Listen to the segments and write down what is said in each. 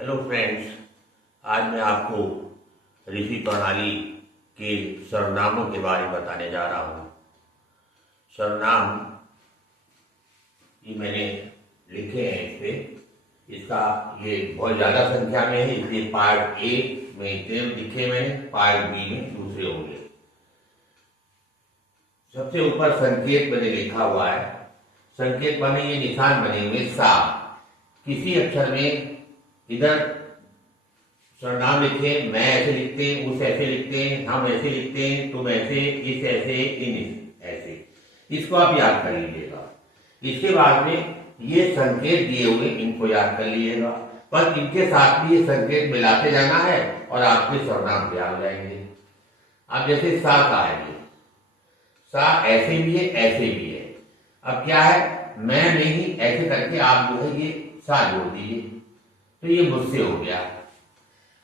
Hello friends, आज मैं आपको ऋषि प्रणाली के सर्वनामों के बारे में बताने जा रहा हूँ। सर्वनाम ये मैंने लिखे हैं इस पे। इसका ये बहुत ज़्यादा संख्या में है, इसलिए पार्ट ए में इतने लिखे मैंने, पार्ट बी में दूसरे होंगे। सबसे ऊपर संकेत मैंने लिखा हुआ है। संकेत बने, ये निशान बने हुए सा। किसी अक्षर में इधर सर्वनाम लिखे, मैं ऐसे लिखते हैं, उस ऐसे लिखते हैं, हम ऐसे लिखते हैं, तुम ऐसे, इस ऐसे, इन ऐसे। इसको आप याद कर लीजिएगा। इसके बाद में ये संकेत दिए हुए इनको याद कर लीजिएगा, पर इनके साथ भी ये संकेत मिलाते जाना है और आपके सर्वनाम तैयार हो जाएंगे। अब जैसे सा का है, ये सा ऐसे भी है, ऐसे भी है। अब क्या है, मैं नहीं ऐसे करके आप जो है ये सा जोड़ दीजिए, तो ये मुझसे हो गया।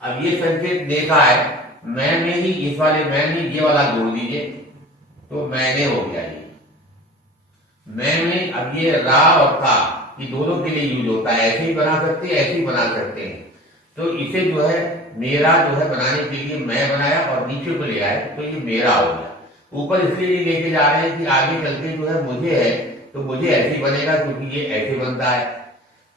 अब ये संकेत देखा है, मैं में ही, इस वाले मैं में ये वाला जोड़ दीजिए, तो मैंने हो गया ये। मैं में अब ये रा और था, ये दोनों के लिए यूज होता है। ऐसे ही बना सकते हैं, ऐसे ही बना सकते हैं। तो इसे जो है मेरा जो है बनाने के लिए मैं बनाया और नीचे को ले आए, तो ये मेरा हो गया। ऊपर इसलिए लेके जा रहे हैं कि आगे चल के जो है मुझे है, तो मुझे ऐसे ही बनेगा, क्योंकि ये ऐसे बनता है,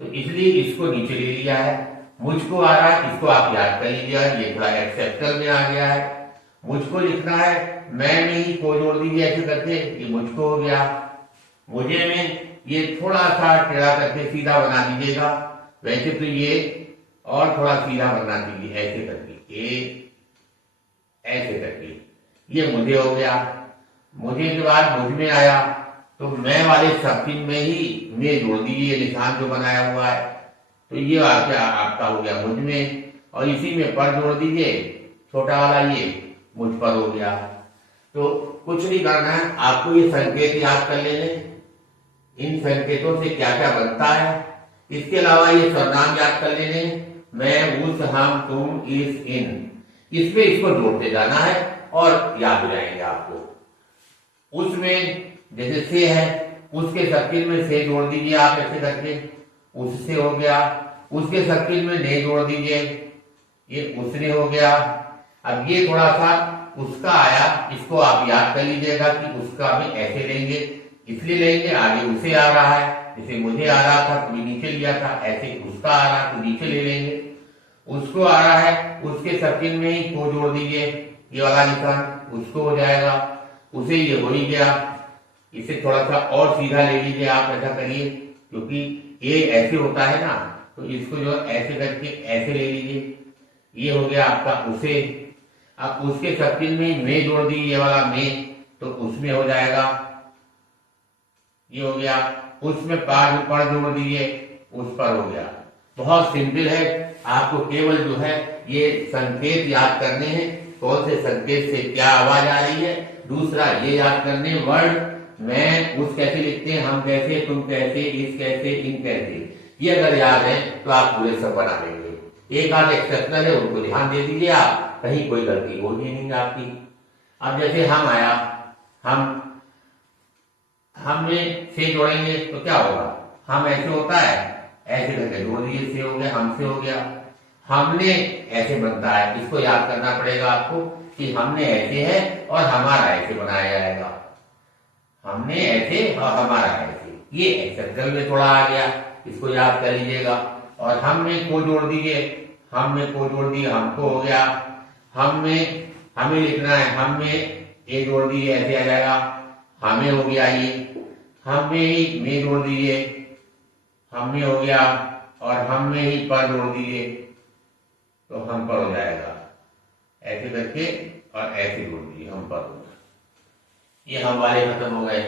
तो इसलिए इसको नीचे ले लिया है। मुझको आ रहा है, इसको आप याद कर लीजिएगा, ये थोड़ा एक्सेप्टर में आ गया है। मुझको लिखना है, मैं में ही को जोड़ दीजिए ऐसे करके, ये मुझको हो गया। मुझे में ये थोड़ा सा टेढ़ा करके सीधा बना दीजिएगा, वैसे तो ये और थोड़ा सीधा बना दीजिए ऐसे करके, ये ऐसे करके, ये मुझे हो गया। मुझे के बाद मुझ में आया, तो मैं वाले शब्द में ही में जोड़ दीजिए, निशान जो बनाया हुआ है, तो ये आपका हो गया मुझ में, और इसी में पर जोड़ दीजिए, छोटा वाला ये मुझ पर हो गया। तो कुछ नहीं करना है, आपको ये संकेत याद कर लेने, इन संकेतों से क्या क्या बनता है। इसके अलावा ये सर्वनाम याद कर लेने, मैं, उस, हम, तुम, इस, इन, इसमें इसको जोड़ते जाना है और याद हो जाएंगे आपको। उसमें जैसे से है, उसके सर्किल में से जोड़ दीजिए आप ऐसे करके, उससे हो गया। उसके सर्किल में ने जोड़ दीजिए, ये उसने हो गया। अब ये थोड़ा सा उसका आया, इसको आप याद कर लीजिएगा कि उसका भी ऐसे लेंगे, इसलिए लेंगे, आगे उसे आ रहा है, जैसे मुझे आ रहा था तो नीचे लिया था, ऐसे उसका आ रहा तो नीचे ले लेंगे। उसको आ रहा है, उसके सर्किल में ही को जोड़ दीजिए, ये वाला निशान उसको हो जाएगा, उसे ये हो ही गया। इसे थोड़ा सा और सीधा ले लीजिए, आप ऐसा करिए, क्योंकि ये ऐसे होता है ना, तो इसको जो ऐसे करके ऐसे ले लीजिए, ये हो गया आपका उसे। अब उसके सर्किल में में जोड़ दीजिए, ये वाला में, तो उसमें हो जाएगा, ये हो गया। उसमें पर जोड़ दीजिए, उस पर हो गया। बहुत सिंपल है, आपको केवल जो है ये संकेत याद करने हैं, कौन से संकेत से क्या आवाज आ रही है। दूसरा ये याद करने वर्ड, मैं, उस कैसे लिखते हैं, हम कैसे, तुम कैसे, इस कैसे, इन कैसे, ये अगर याद है तो आप पूरे सब बना लेंगे। एक आध एक्सेप्शनल है, उनको ध्यान दे दीजिए आप, कहीं कोई गलती होगी नहीं आपकी। अब जैसे हम आया, हम में से जोड़ेंगे तो क्या होगा, हम ऐसे होता है, ऐसे करके जोड़ दीजिए, से हो गया, हमसे हो गया। हमने ऐसे बनता है, इसको याद करना पड़ेगा आपको कि हमने ऐसे है और हमारा ऐसे बनाया जाएगा, हमने ऐसे और हमारा ऐसे, ये एक्सेप्शनल में थोड़ा आ गया, इसको याद कर लीजिएगा। और हम में को जोड़ दीजिए, हम में को जोड़ दिए, हमको हो गया। हम में हमें लिखना है, हम में ए जोड़ दीजिए, ऐसे आ जाएगा, हमें हो गया ये। हम में ही में जोड़ दीजिए, हम में हो गया, और हम में ही पर जोड़ दीजिए, तो हम पर हो जाएगा, ऐसे करके, और ऐसे जोड़ दीजिए, हम पर हो गया। ये हम वाले खत्म हो गए।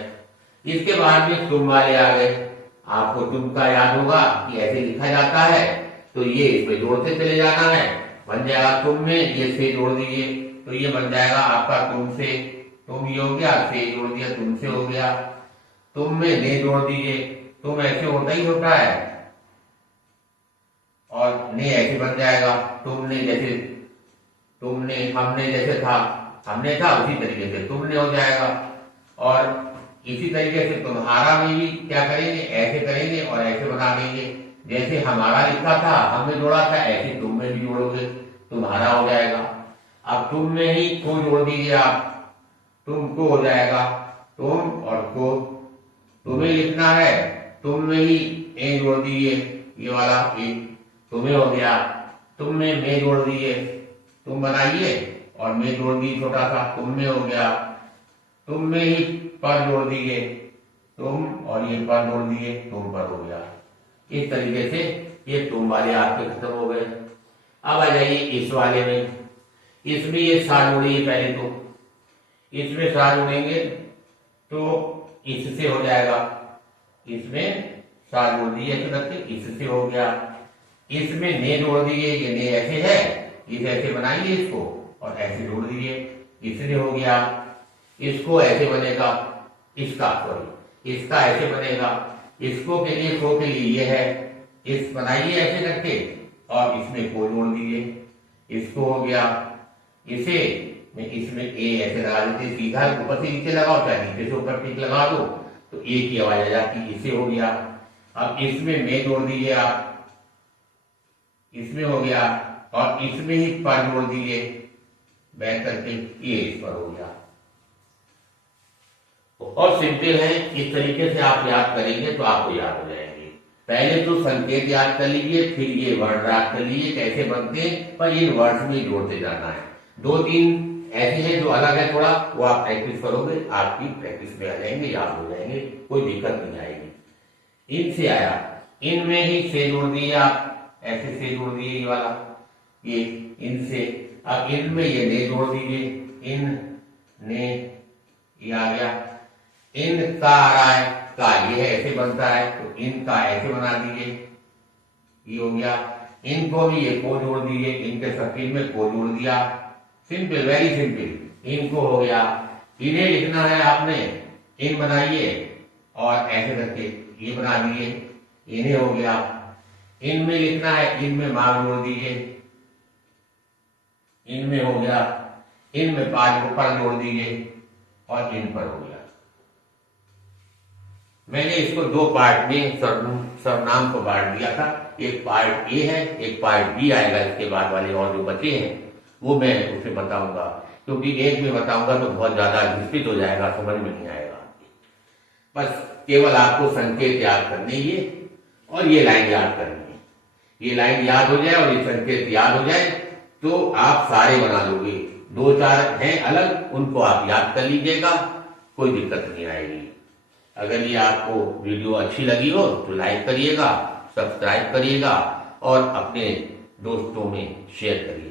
इसके बाद में तुम वाले आ गए। आपको तुम का याद होगा कि ऐसे लिखा जाता है, तो ये इसमें जोड़ते चले जाना है, बन जाएगा तुम में, ये से जोड़ दीजिए, तो ये बन जाएगा आपका तुम से। तुम ये हो गया, से जोड़ दिया, तुमसे हो गया। तुम में ने जोड़ दीजिए, तुम ऐसे होता ही होता है, और ने ऐसे बन जाएगा, तुमने जैसे, तुमने, हमने जैसे था, हमने था, उसी तरीके से तुमने हो जाएगा। और इसी तरीके से तुम्हारा में भी क्या करेंगे, ऐसे करेंगे और ऐसे बना देंगे, जैसे हमारा लिखा था हमने जोड़ा था, ऐसे तुम में भी जोड़ोगे, तुम्हारा हो जाएगा। अब तुम में ही को जोड़ दीजिए आप, तुम को हो जाएगा, तुम और को। तुम्हें लिखना है, तुम में ही ए जोड़ दीजिए, ये वाला ए तुम्हें हो गया। तुम में मैं जोड़ दीजिए, तुम बनाइए, और मैं जोड़ दी छोटा सा, तुम में हो गया। तुम में ही पर जोड़ दीजिए, तुम, और ये पर जोड़ दिए, तुम पर हो गया। इस तरीके से ये तुम वाले आपके खत्म हो गए। अब आ जाइए इस वाले में, इसमें ये सा जोड़िए पहले, तो इसमें सा जोड़ेंगे तो इससे हो जाएगा, इसमें सा जोड़ दिए ऐसे करके, इससे हो गया। इसमें ने जोड़ दिए, ये ने ऐसे है, इसे ऐसे बनाइए इसको, और ऐसे जोड़ दीजिए, इसने हो गया। इसको ऐसे बनेगा, इसका सॉरी, इसका ऐसे बनेगा, इसको के लिए को के लिए ये है, इस बनाइए ऐसे करके, और इसमें को जोड़ दीजिए, इसको हो गया। इसे मैं इसमें ए ऐसे लगा देते, सीधा ऊपर से नीचे लगाओ, चाहे नीचे से ऊपर टिक लगा दो, तो ए की आवाज आ जाती, इसे हो गया। अब इसमें मैं जोड़ दीजिए आप, इसमें हो गया, और इसमें ही पर जोड़ दीजिए बैक करके, ये इस पर हो गया। और सिंपल है, इस तरीके से आप याद करेंगे तो आपको याद हो जाएंगे। पहले तो संकेत याद कर लीजिए, फिर ये वर्ड याद कर लीजिए कैसे बनते हैं, पर इन वर्ड्स में जोड़ते जाना है। दो तीन ऐसे हैं जो अलग है थोड़ा, वो आप प्रैक्टिस करोगे, आपकी प्रैक्टिस में आ जाएंगे, याद हो जाएंगे, कोई दिक्कत नहीं आएगी। इनसे आया, इनमें ही से जोड़ दिए आप, ऐसे से जोड़ दिए ये वाला, ये इनसे। अब इनमें ये ने जोड़ दीजिए, इन ने, ये आ गया। इन का आ रहा है, का ये ऐसे बनता है, तो इनका ऐसे बना दीजिए, ये हो गया। इनको भी ये को जोड़ दीजिए, इनके सर्किल में को जोड़ दिया, सिंपल, वेरी सिंपल। इनको हो गया। इन्हें लिखना है आपने, इन बनाइए, और ऐसे करके ये बना दीजिए, इन्हें हो गया। इनमें लिखना है, इनमें मार्ग जोड़ दीजिए, इनमें हो गया। इनमें पांच को पर जोड़ दीजिए, और इन पर हो गया। मैंने इसको दो पार्ट में सर्वनाम को बांट दिया था, एक पार्ट ए है, एक पार्ट बी आएगा इसके बाद वाले, और जो बचे हैं वो मैं उसे बताऊंगा, क्योंकि एक में बताऊंगा तो बहुत ज्यादा विस्तृत हो जाएगा, समझ में नहीं आएगा। बस केवल आपको संकेत याद करने ये, और ये लाइन याद करनी है। ये लाइन याद हो जाए और ये संकेत याद हो जाए तो आप सारे बना लोगे। दो चार हैं अलग, उनको आप याद कर लीजिएगा, कोई दिक्कत नहीं आएगी। अगर ये आपको वीडियो अच्छी लगी हो तो लाइक करिएगा, सब्सक्राइब करिएगा, और अपने दोस्तों में शेयर करिएगा।